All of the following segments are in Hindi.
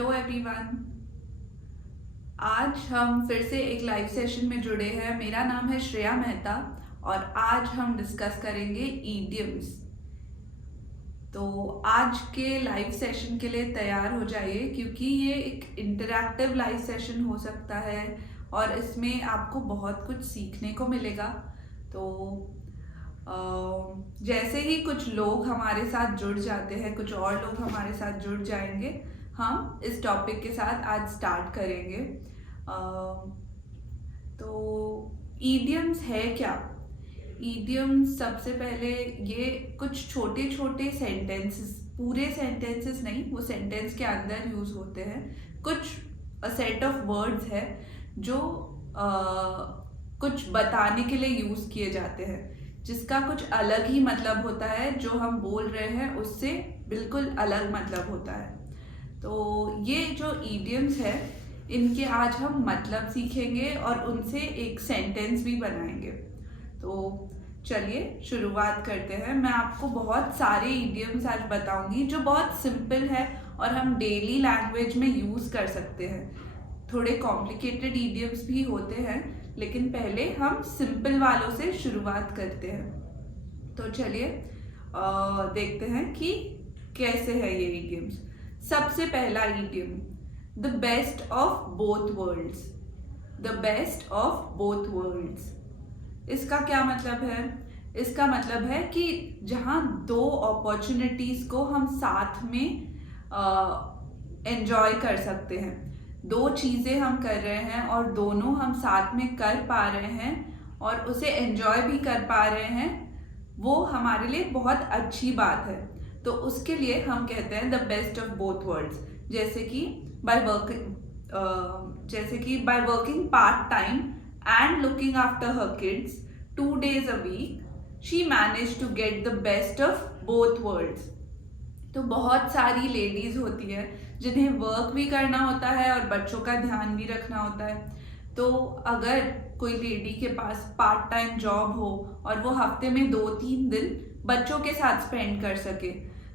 Hello everyone. आज हम फिर से एक लाइव सेशन में जुड़े हैं। मेरा नाम है श्रेया मेहता और आज हम डिस्कस करेंगे ईडियम्स। तो आज के लाइव सेशन के लिए तैयार हो जाइए क्योंकि ये एक इंटरैक्टिव लाइव सेशन हो सकता है और इसमें आपको बहुत कुछ सीखने को मिलेगा। तो जैसे ही कुछ लोग हमारे साथ जुड़ जाते हैं, कुछ और लोग हमारे साथ जुड़ जाएंगे, हम इस टॉपिक के साथ आज स्टार्ट करेंगे। तो ईडियम्स है क्या? ईडियम्स सबसे पहले ये कुछ छोटे छोटे सेंटेंसेस, पूरे सेंटेंसेस नहीं, वो सेंटेंस के अंदर यूज होते हैं। कुछ सेट ऑफ वर्ड्स है जो कुछ बताने के लिए यूज किए जाते हैं, जिसका कुछ अलग ही मतलब होता है। जो हम बोल रहे हैं उससे बिल्कुल अलग मतलब होता है। तो ये जो ईडियम्स है, इनके आज हम मतलब सीखेंगे और उनसे एक सेंटेंस भी बनाएंगे। तो चलिए शुरुआत करते हैं। मैं आपको बहुत सारे ईडियम्स आज बताऊंगी जो बहुत सिंपल है और हम डेली लैंग्वेज में यूज़ कर सकते हैं। थोड़े कॉम्प्लिकेटेड ईडियम्स भी होते हैं, लेकिन पहले हम सिंपल वालों से शुरुआत करते हैं। तो चलिए देखते हैं कि कैसे है ये ईडियम्स। सबसे पहला idiom, the best of both world's. The best of both world's, इसका क्या मतलब है? इसका मतलब है कि जहाँ दो अपॉर्चुनिटीज को हम साथ में एंजॉय कर सकते हैं, दो चीजें हम कर रहे हैं और दोनों हम साथ में कर पा रहे हैं और उसे एंजॉय भी कर पा रहे हैं, वो हमारे लिए बहुत अच्छी बात है। तो उसके लिए हम कहते हैं the best of both world's. जैसे कि by working part time and looking after her kids 2 days a week, she managed to get the best of both worlds। तो बहुत सारी लेडीज होती है जिन्हें वर्क भी करना होता है और बच्चों का ध्यान भी रखना होता है। तो अगर कोई लेडी के पास पार्ट टाइम जॉब हो और वो हफ्ते में 2-3 दिन बच्चों के साथ स्पेंड कर सके,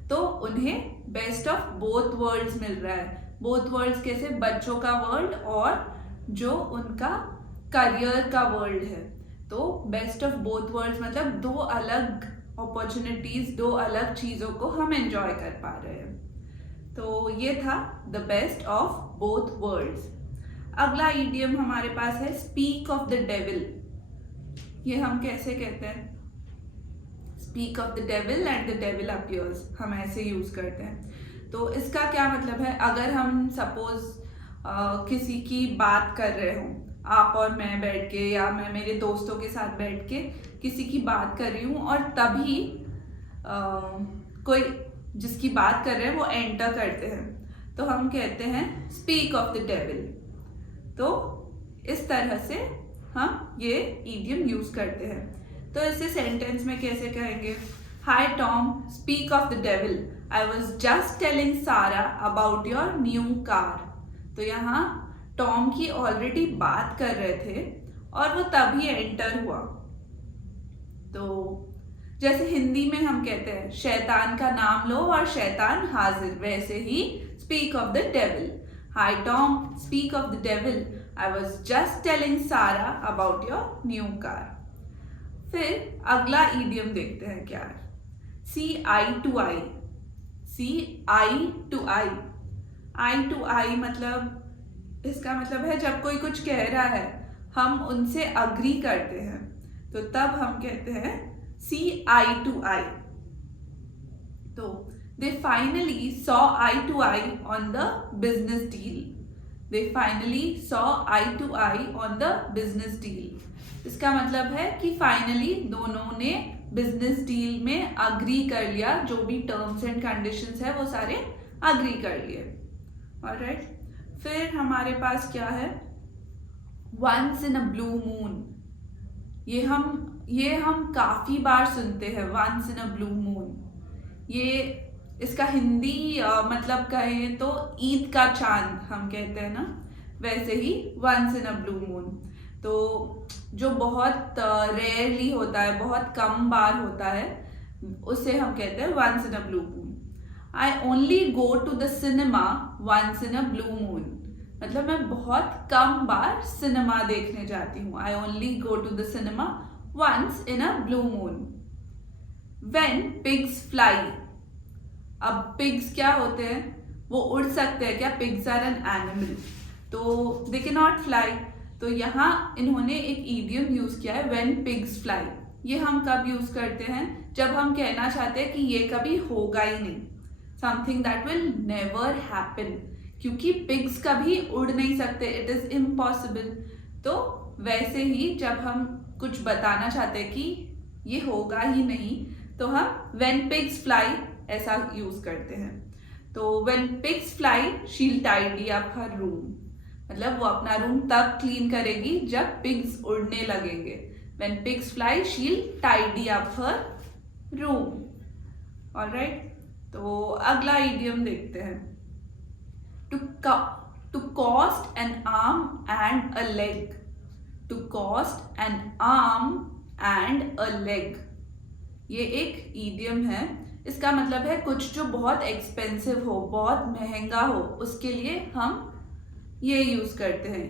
तो उन्हें बेस्ट ऑफ बोथ वर्ल्ड्स मिल रहा है। बोथ वर्ल्ड्स कैसे? बच्चों का वर्ल्ड और जो उनका करियर का वर्ल्ड है। तो बेस्ट ऑफ बोथ वर्ल्ड्स मतलब दो अलग अपॉर्चुनिटीज, दो अलग चीजों को हम एंजॉय कर पा रहे हैं। तो ये था the best of both world's. अगला ईडियम हमारे पास है स्पीक ऑफ द डेविल। ये हम कैसे कहते हैं? Speak of the devil and the devil appears, हम ऐसे यूज करते हैं। तो इसका क्या मतलब है? अगर हम सपोज किसी की बात कर रहे हो, आप और मैं बैठ के, या मैं मेरे दोस्तों के साथ बैठ के किसी की बात कर रही हूँ और तभी कोई जिसकी बात कर रहे हैं वो एंटर करते हैं, तो हम कहते हैं स्पीक ऑफ द डेविल। तो इस तरह से हम ये ईडियम यूज करते हैं। तो इसे सेंटेंस में कैसे कहेंगे? Hi Tom, speak of the devil, I was just telling Sara about your new car. तो यहाँ टॉम की ऑलरेडी बात कर रहे थे और वो तभी एंटर हुआ। तो जैसे हिंदी में हम कहते हैं शैतान का नाम लो और शैतान हाजिर, वैसे ही speak of the devil. Hi Tom, speak of the devil, I was just telling Sara about your new car. फिर अगला ईडियम देखते हैं क्या है। See eye to eye. See eye to eye. Eye to eye मतलब, इसका मतलब है जब कोई कुछ कह रहा है हम उनसे अग्री करते हैं, तो तब हम कहते हैं सी आई टू आई। तो they finally saw eye to eye on the business deal. They finally saw eye to eye on the business deal. इसका मतलब है कि फाइनली दोनों ने बिजनेस डील में अग्री कर लिया, जो भी टर्म्स एंड कंडीशंस है वो सारे अग्री कर लिए। ऑलराइट। फिर हमारे पास क्या है? Once in a blue moon. ये हम काफी बार सुनते हैं, once in a blue moon. ये इसका हिंदी मतलब कहें तो ईद का चांद हम कहते हैं ना, वैसे ही once in a blue moon. तो जो बहुत रेयरली होता है, बहुत कम बार होता है, उसे हम कहते हैं once in a blue moon. I only go to the cinema once in a blue moon, मतलब मैं बहुत कम बार सिनेमा देखने जाती हूँ. I only go to the cinema once in a blue moon. When pigs fly, अब पिग्स क्या होते हैं, वो उड़ सकते हैं क्या? पिग्स आर एन एनिमल, तो दे कैन नॉट फ्लाई. तो यहाँ इन्होंने एक ईडियम यूज किया है, व्हेन पिग्स फ्लाई. ये हम कब यूज करते हैं? जब हम कहना चाहते हैं कि ये कभी होगा ही नहीं, something that will never happen, क्योंकि पिग्स कभी उड़ नहीं सकते, इट इज इम्पॉसिबल. तो वैसे ही जब हम कुछ बताना चाहते हैं कि ये होगा ही नहीं, तो हम when pigs fly ऐसा यूज करते हैं. तो when pigs fly she'll tidy up her room, मतलब वो अपना रूम तब क्लीन करेगी जब पिग्स उड़ने लगेंगे. when pigs fly she'll tidy up her room. alright, तो अगला idiom देखते हैं. to cost an arm and a leg. to cost an arm and a leg, ये एक ईडियम है. इसका मतलब है कुछ जो बहुत एक्सपेंसिव हो, बहुत महंगा हो, उसके लिए हम ये यूज करते हैं.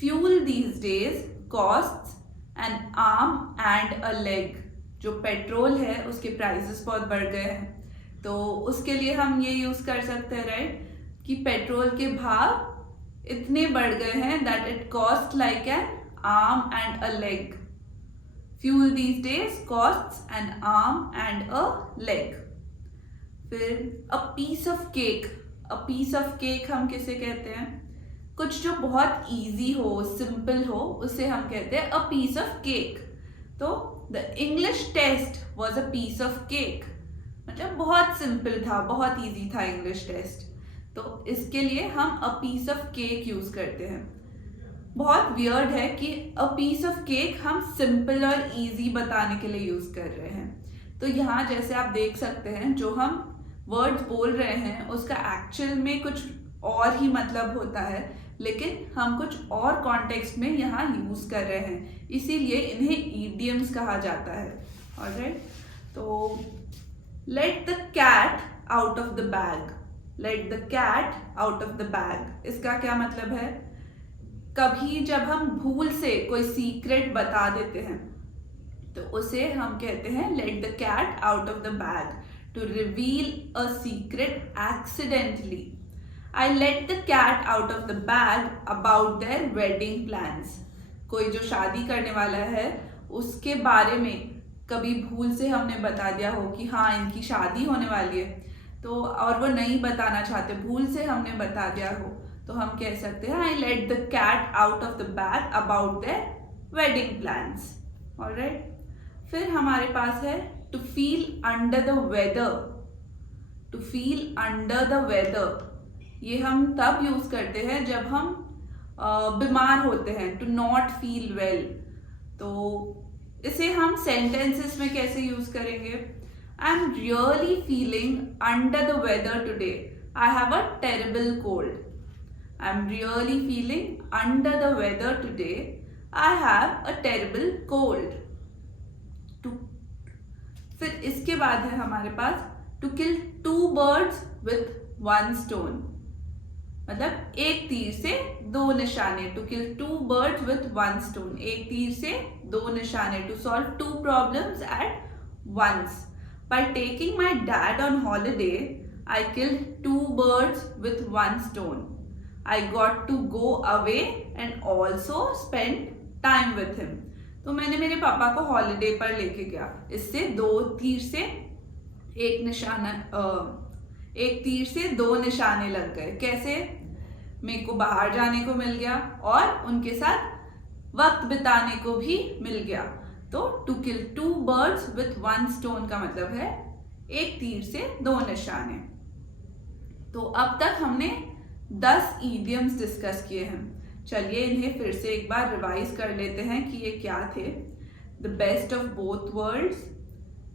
Fuel these days costs N arm and a leg. जो पेट्रोल है उसके प्राइसेस बहुत बढ़ गए हैं, तो उसके लिए हम ये यूज कर सकते हैं, राइट, कि पेट्रोल के भाव इतने बढ़ गए हैं that it cost like an arm and a leg. Fuel these days costs an arm and a leg. फिर a piece of cake. a piece of cake हम किसे कहते हैं? कुछ जो बहुत easy हो, simple हो, उसे हम कहते हैं a piece of cake. तो the English test was a piece of cake, मतलब बहुत simple था, बहुत easy था English test. तो इसके लिए हम a piece of cake use करते हैं. बहुत वियर्ड है कि अ पीस ऑफ केक हम सिंपल और इजी बताने के लिए यूज कर रहे हैं. तो यहाँ जैसे आप देख सकते हैं, जो हम वर्ड्स बोल रहे हैं उसका एक्चुअल में कुछ और ही मतलब होता है, लेकिन हम कुछ और कॉन्टेक्स्ट में यहाँ यूज कर रहे हैं, इसीलिए इन्हें ईडियम्स कहा जाता है. ऑलराइट, तो let the cat out of the bag. Let the cat out of the bag, इसका क्या मतलब है? कभी जब हम भूल से कोई सीक्रेट बता देते हैं तो उसे हम कहते हैं let the cat out of the bag, to reveal a secret accidentally. I let the cat out of the bag about their wedding plans. कोई जो शादी करने वाला है उसके बारे में कभी भूल से हमने बता दिया हो कि हाँ इनकी शादी होने वाली है, तो और वो नहीं बताना चाहते, भूल से हमने बता दिया हो, तो हम कह सकते हैं I let the cat out of the bag about their wedding plans. Alright, फिर हमारे पास है to feel under the weather. To feel under the weather, ये हम तब यूज करते हैं जब हम बीमार होते हैं, टू नॉट फील वेल. तो इसे हम सेंटेंसेस में कैसे यूज करेंगे? I am really feeling under the weather today, I have a terrible cold. I'm really feeling under the weather today. I have a terrible cold. फिर इसके बाद है हमारे पास to kill two birds with one stone, मतलब एक तीर से दो निशाने. To kill two birds with one stone, एक तीर से दो निशाने. To solve two problems at once. By taking my dad on holiday, I killed two birds with one stone. I got to go away and also spend time with him. तो मैंने मेरे पापा को हॉलिडे पर लेके गया, इससे दो तीर से एक तीर से दो निशाने लग गए. कैसे? मेरे को बाहर जाने को मिल गया और उनके साथ वक्त बिताने को भी मिल गया. तो to kill two birds with one stone का मतलब है एक तीर से दो निशाने. तो अब तक हमने 10 idioms डिस्कस किए हैं. चलिए इन्हें फिर से एक बार रिवाइज कर लेते हैं कि ये क्या थे. The best of both worlds,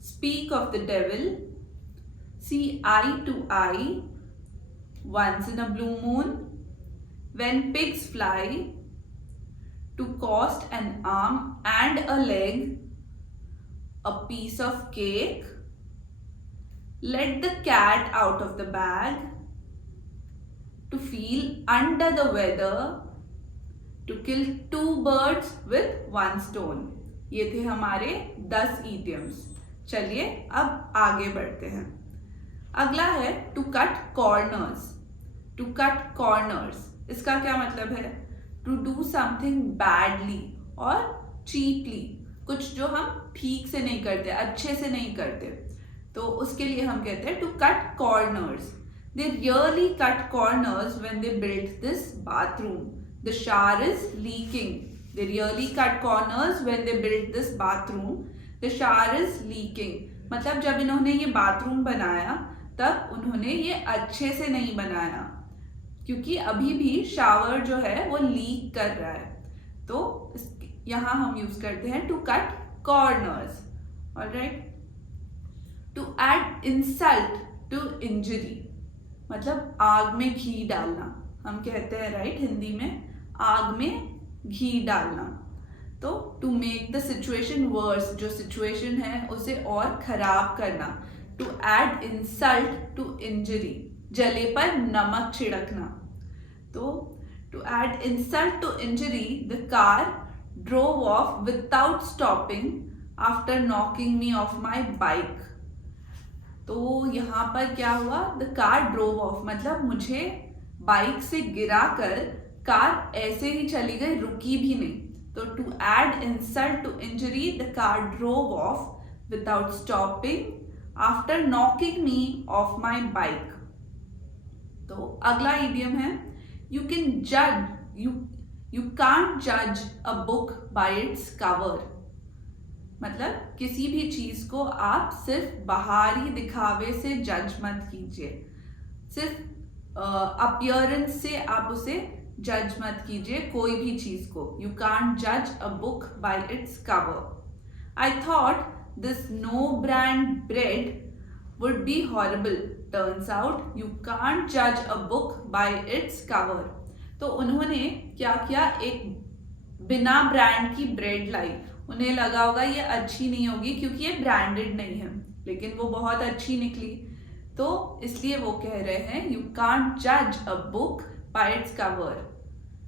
speak of the devil, see eye to eye, once in a blue moon, when pigs fly, to cost an arm and a leg, a piece of cake, Let the cat out of the bag. To feel under the weather. To kill 2 birds with 1 stone. ये थे हमारे 10 idioms. चलिए अब आगे बढ़ते हैं. अगला है to cut corners. To cut corners. इसका क्या मतलब है? To do something badly और cheaply. कुछ जो हम ठीक से नहीं करते, अच्छे से नहीं करते, तो उसके लिए हम कहते हैं to cut corners. They really cut corners when they built this bathroom. The shower is leaking. They really cut corners when they built this bathroom. The shower is leaking. मतलब जब इन्होंने ये बाथरूम बनाया तब उन्होंने ये अच्छे से नहीं बनाया, क्योंकि अभी भी शावर जो है वो लीक कर रहा है. तो यहाँ हम यूज करते हैं to cut corners. Alright. To add insult to injury. मतलब आग में घी डालना. हम कहते हैं राइट हिंदी में आग में घी डालना. तो to make the situation worse, जो सिचुएशन है उसे और खराब करना. To add insult to injury, जले पर नमक छिड़कना. तो to add insult to injury the car drove off without stopping after knocking me off my bike. तो यहाँ पर क्या हुआ? द कार ड्रोव ऑफ मतलब मुझे बाइक से गिरा कर कार ऐसे ही चली गई, रुकी भी नहीं. तो to add insult to injury the car drove off without stopping after knocking me off my bike. तो अगला इडियम है यू कैन जज यू कांट जज a book by its cover. मतलब किसी भी चीज को आप सिर्फ बाहरी दिखावे से जज मत कीजिए, सिर्फ अपीयरेंस से आप उसे जज मत कीजिए कोई भी चीज को. यू कांट जज a book by its cover. I thought this no brand bread would be horrible. Turns out you can't जज a book by its cover. तो उन्होंने क्या किया? एक बिना ब्रांड की ब्रेड लाई. उन्हें लगा होगा ये अच्छी नहीं होगी क्योंकि ये ब्रांडेड नहीं है, लेकिन वो बहुत अच्छी निकली. तो इसलिए वो कह रहे हैं यू कांट जज a book by its cover.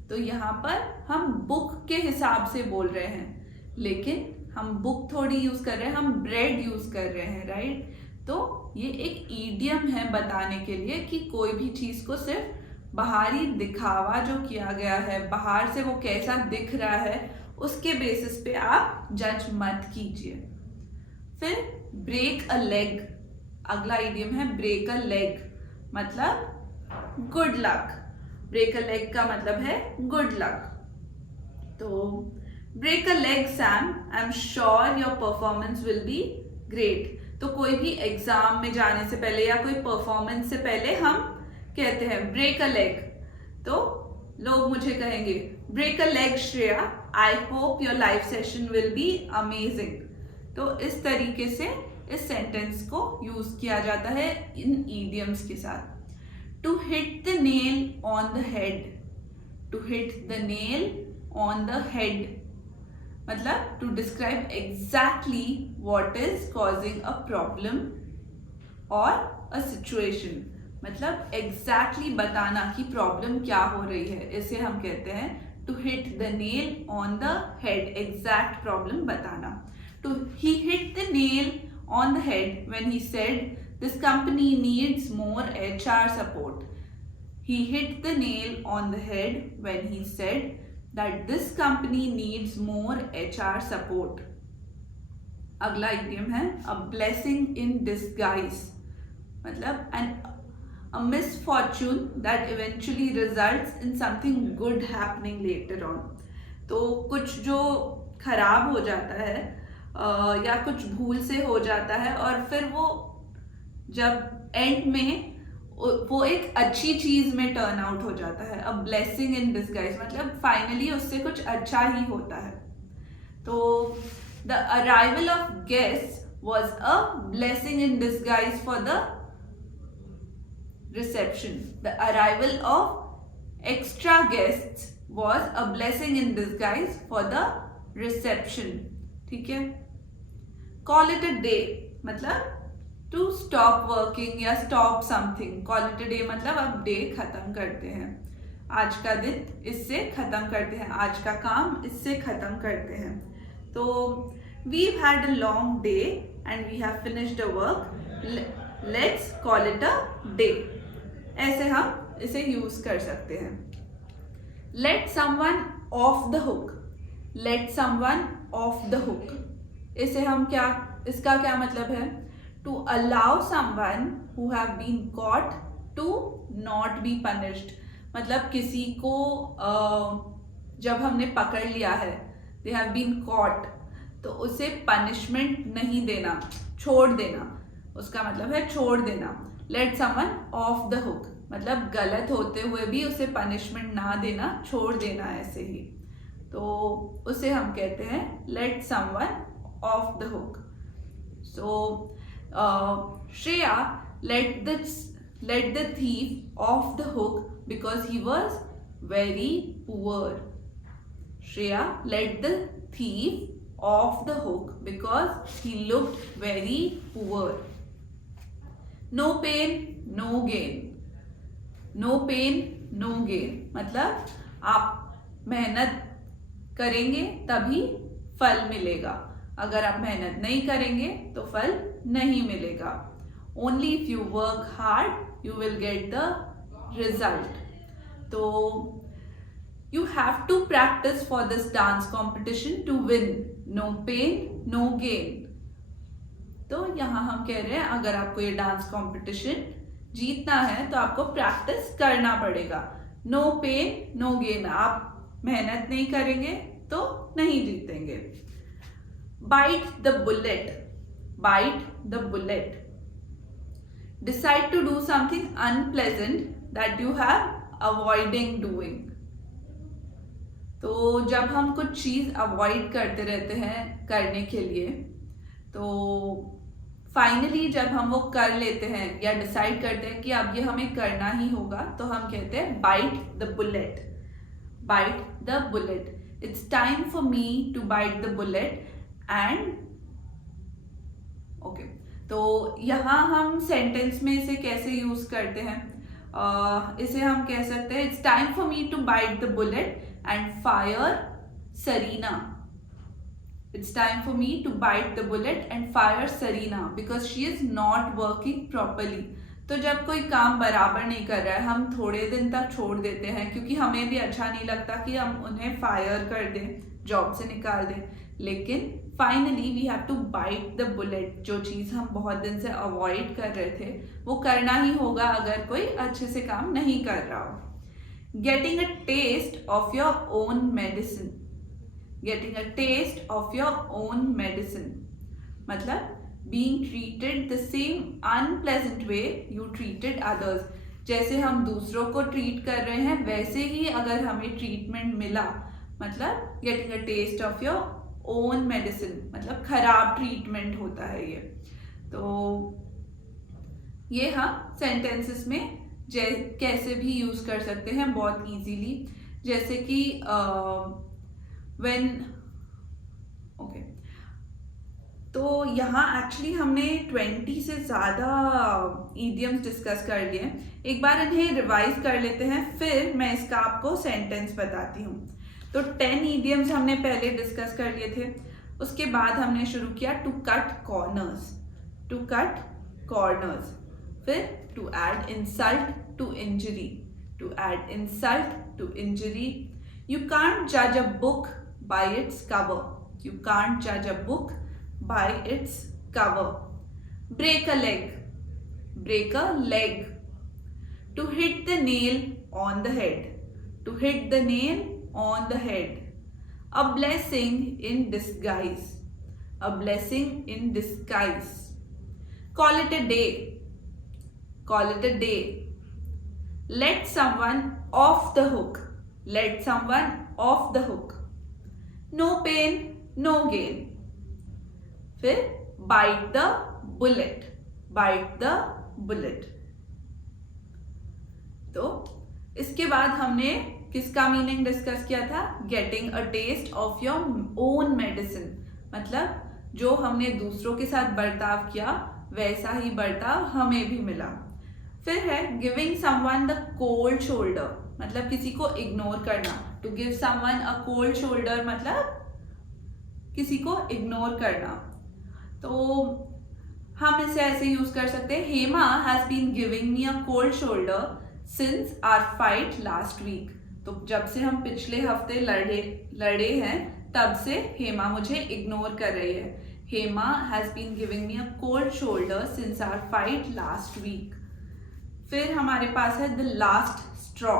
तो यहाँ पर हम बुक के हिसाब से बोल रहे हैं, लेकिन हम बुक थोड़ी यूज कर रहे हैं, हम ब्रेड यूज कर रहे हैं. राइट. तो ये एक ईडियम है बताने के लिए कि कोई भी चीज को सिर्फ बाहरी दिखावा जो किया गया है, बाहर से वो कैसा दिख रहा है, उसके बेसिस पे आप जज मत कीजिए. फिर ब्रेक अ लेग. अगला इडियम है ब्रेक अ लेग, मतलब good luck. Break a leg का मतलब है गुड लक. तो break a leg Sam, I am sure your performance will be great. तो कोई भी एग्जाम में जाने से पहले या कोई परफॉर्मेंस से पहले हम कहते हैं ब्रेक अ लेग. तो लोग मुझे कहेंगे break a leg Shreya, I hope your live session will be amazing. तो इस तरीके से इस सेंटेंस को यूज किया जाता है इन ईडियम्स के साथ. To hit the nail on the head. To hit the nail on the head मतलब to describe exactly what is causing a problem और अ सिचुएशन. मतलब एग्जैक्टली बताना कि प्रॉब्लम क्या हो रही है, इसे हम कहते हैं to hit the nail on the head. Exact problem बताना. To he hit the nail on the head when he said this company needs more HR support. He hit the nail on the head when he said that this company needs more HR support. अगला इडियम है अ ब्लेसिंग इन डिस्गाइज. मतलब a misfortune that eventually results in something good happening later on. तो कुछ जो खराब हो जाता है या कुछ भूल से हो जाता है और फिर वो जब एंड में वो एक अच्छी चीज में टर्न आउट हो जाता है. अ ब्लेसिंग इन डिस्गाइज मतलब फाइनली उससे कुछ अच्छा ही होता है. तो the arrival of guest was a blessing in disguise for the reception. The arrival of extra guests was a blessing in disguise for the reception. ठीक है. Call it a day मतलब टू स्टॉप वर्किंग या stop something. Call it a day मतलब अब डे खत्म करते हैं, आज का दिन इससे खत्म करते हैं, आज का काम इससे खत्म करते हैं। तो we've had a long day and we have finished the work, let's call it a day। ऐसे हम इसे यूज कर सकते हैं। let someone off the hook, let someone off the hook, इसे हम क्या, इसका क्या मतलब है? to allow someone who have been caught to not be punished। मतलब किसी को जब हमने पकड़ लिया है, they have been caught, तो उसे पनिशमेंट नहीं देना, छोड़ देना, उसका मतलब है छोड़ देना। let someone off the hook मतलब गलत होते हुए भी उसे पनिशमेंट ना देना, छोड़ देना ऐसे ही, तो उसे हम कहते हैं let someone off the hook। so Shreya let the thief off the hook because he was very poor। Shreya let the thief off the hook because he looked very poor। no pain no gain, no pain no gain मतलब आप मेहनत करेंगे तभी फल मिलेगा, अगर आप मेहनत नहीं करेंगे तो फल नहीं मिलेगा। only if you work hard you will get the result। तो you have to practice for this dance competition to win, no pain no gain। तो यहाँ हम कह रहे हैं अगर आपको ये डांस कंपटीशन जीतना है तो आपको प्रैक्टिस करना पड़ेगा। नो पेन नो गेन, आप मेहनत नहीं करेंगे तो नहीं जीतेंगे। Bite the bullet, bite the bullet, decide to do something unpleasant that you have avoiding doing. तो जब हम कुछ चीज अवॉइड करते रहते हैं करने के लिए, तो फाइनली जब हम वो कर लेते हैं या डिसाइड करते हैं कि अब ये हमें करना ही होगा, तो हम कहते हैं bite the bullet, bite the bullet. It's time for me to bite the bullet and okay. तो यहाँ हम सेंटेंस में इसे कैसे यूज करते हैं? इसे हम कह सकते हैं it's time for me to bite the bullet and fire Serena. It's time for me to bite the bullet and fire Sarina because she is not working properly। तो जब कोई काम बराबर नहीं कर रहा है, हम थोड़े दिन तक छोड़ देते हैं क्योंकि हमें भी अच्छा नहीं लगता कि हम उन्हें फायर कर दें, जॉब से निकाल दें, लेकिन finally we have to bite the bullet. जो चीज़ हम बहुत दिन से अवॉइड कर रहे थे वो करना ही होगा अगर कोई अच्छे से काम नहीं कर रहा हो। Getting a taste of your own medicine, getting a taste of your own medicine मतलब being treated the same unpleasant way you treated others। जैसे हम दूसरों को ट्रीट कर रहे हैं वैसे ही अगर हमें ट्रीटमेंट मिला, मतलब getting a taste of your own medicine मतलब खराब ट्रीटमेंट होता है ये। तो ये हम सेंटेंसेस में कैसे भी यूज कर सकते हैं बहुत इजीली, जैसे कि when ओके। तो यहाँ एक्चुअली हमने 20 से ज़्यादा इडियम्स डिस्कस कर लिए। एक बार इन्हें रिवाइज कर लेते हैं, फिर मैं इसका आपको सेंटेंस बताती हूँ। तो 10 इडियम्स हमने पहले डिस्कस कर लिए थे, उसके बाद हमने शुरू किया to cut corners, to cut corners, फिर to add insult to injury, to add insult to injury. You can't जज a book by its cover, you can't judge a book by its cover। break a leg, break a leg। to hit the nail on the head, to hit the nail on the head। a blessing in disguise, a blessing in disguise। call it a day, call it a day। let someone off the hook, let someone off the hook। no pain no gain, फिर bite the bullet, bite the bullet। तो इसके बाद हमने किसका मीनिंग डिस्कस किया था? Getting a taste of your own medicine मतलब जो हमने दूसरों के साथ बर्ताव किया वैसा ही बर्ताव हमें भी मिला। फिर है giving someone the cold shoulder, मतलब किसी को इग्नोर करना। To give someone a cold shoulder मतलब किसी को इग्नोर करना। तो हम इसे ऐसे यूज कर सकते हैं, Hema has been giving me a cold shoulder since our fight last week. तो जब से हम पिछले हफ्ते लड़े हैं तब से हेमा मुझे इग्नोर कर रही है। Hema has been giving me a cold shoulder since our fight last week. फिर हमारे पास है the last straw.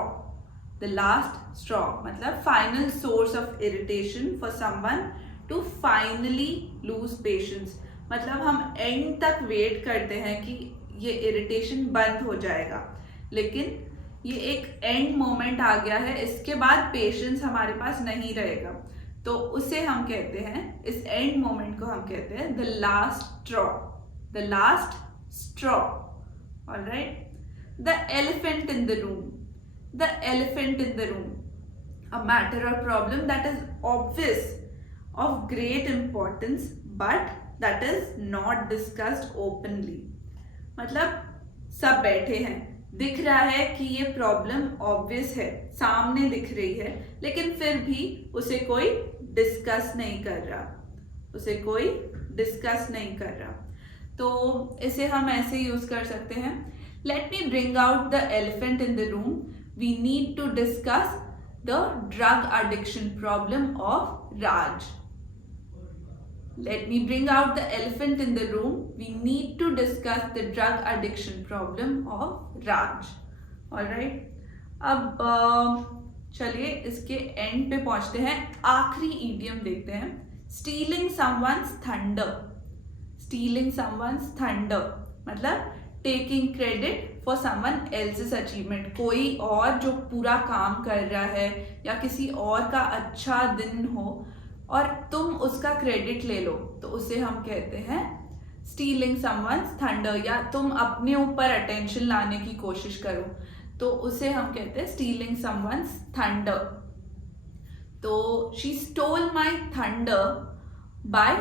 The last straw मतलब final source of irritation for someone to finally lose patience, मतलब हम एंड तक वेट करते हैं कि ये इरिटेशन बंद हो जाएगा, लेकिन ये एक एंड मोमेंट आ गया है, इसके बाद पेशेंस हमारे पास नहीं रहेगा। तो उसे हम कहते हैं, इस एंड मोमेंट को हम कहते हैं the last straw. The last straw. Alright. The elephant in the room. The elephant in the room, a matter or problem that is obvious, of great importance, but that is not discussed openly। मतलब सब बैठे हैं, दिख रहा है कि ये प्रॉब्लम ऑब्वियस है, सामने दिख रही है, लेकिन फिर भी उसे कोई डिस्कस नहीं कर रहा, उसे कोई डिस्कस नहीं कर रहा। तो इसे हम ऐसे यूज कर सकते हैं, let me bring out the elephant in the room, we need to discuss the drug addiction problem of Raj। Let me bring out the elephant in the room, we need to discuss the drug addiction problem of Raj। Alright, अब चलिए इसके एंड पे पहुंचते हैं, आखिरी इडियम देखते हैं, stealing someone's thunder। stealing someone's thunder मतलब taking credit for someone else's achievement, कोई और जो पूरा काम कर रहा है या किसी और का अच्छा दिन हो और तुम उसका क्रेडिट ले लो, तो उसे हम कहते हैं स्टीलिंग समवन्स थंडर, या तुम अपने ऊपर अटेंशन लाने की कोशिश करो, तो उसे हम कहते हैं स्टीलिंग समवन्स थंडर। तो she stole my thunder by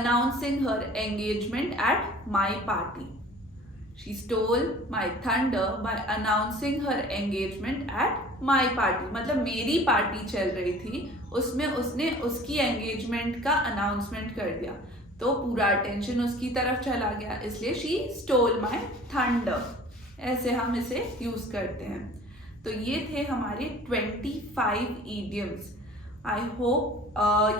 announcing her engagement at my party. She stole my thunder by announcing her engagement at my party। मतलब मेरी पार्टी चल रही थी, उसमें उसने उसकी एंगेजमेंट का अनाउंसमेंट कर दिया, तो पूरा अटेंशन उसकी तरफ चला गया, इसलिए she stole my thunder। ऐसे हम इसे यूज करते हैं। तो ये थे हमारे 25 idioms। आई होप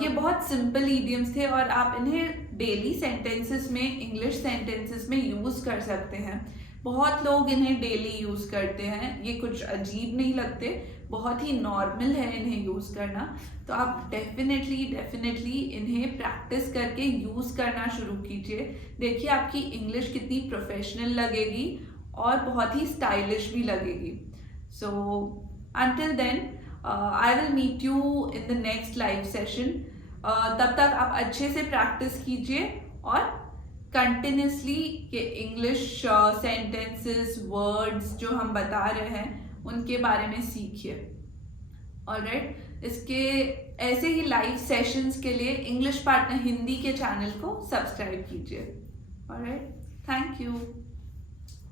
ये बहुत सिंपल ईडियम्स थे और आप इन्हें डेली सेंटेंसेस में, इंग्लिश सेंटेंसेस में यूज़ कर सकते हैं। बहुत लोग इन्हें डेली यूज़ करते हैं, ये कुछ अजीब नहीं लगते, बहुत ही नॉर्मल है इन्हें यूज़ करना। तो आप डेफिनेटली इन्हें प्रैक्टिस करके यूज़ करना शुरू कीजिए। देखिए आपकी इंग्लिश कितनी प्रोफेशनल लगेगी और बहुत ही स्टाइलिश भी लगेगी। So until then I will meet you in the next live session। तब तक आप अच्छे से प्रैक्टिस कीजिए और कंटिन्यूसली ये इंग्लिश सेंटेंसेस, वर्ड्स जो हम बता रहे हैं उनके बारे में सीखिए। ऑलराइट, इसके ऐसे ही लाइव सेशंस के लिए इंग्लिश पार्टनर हिंदी के चैनल को सब्सक्राइब कीजिए। Alright, thank you.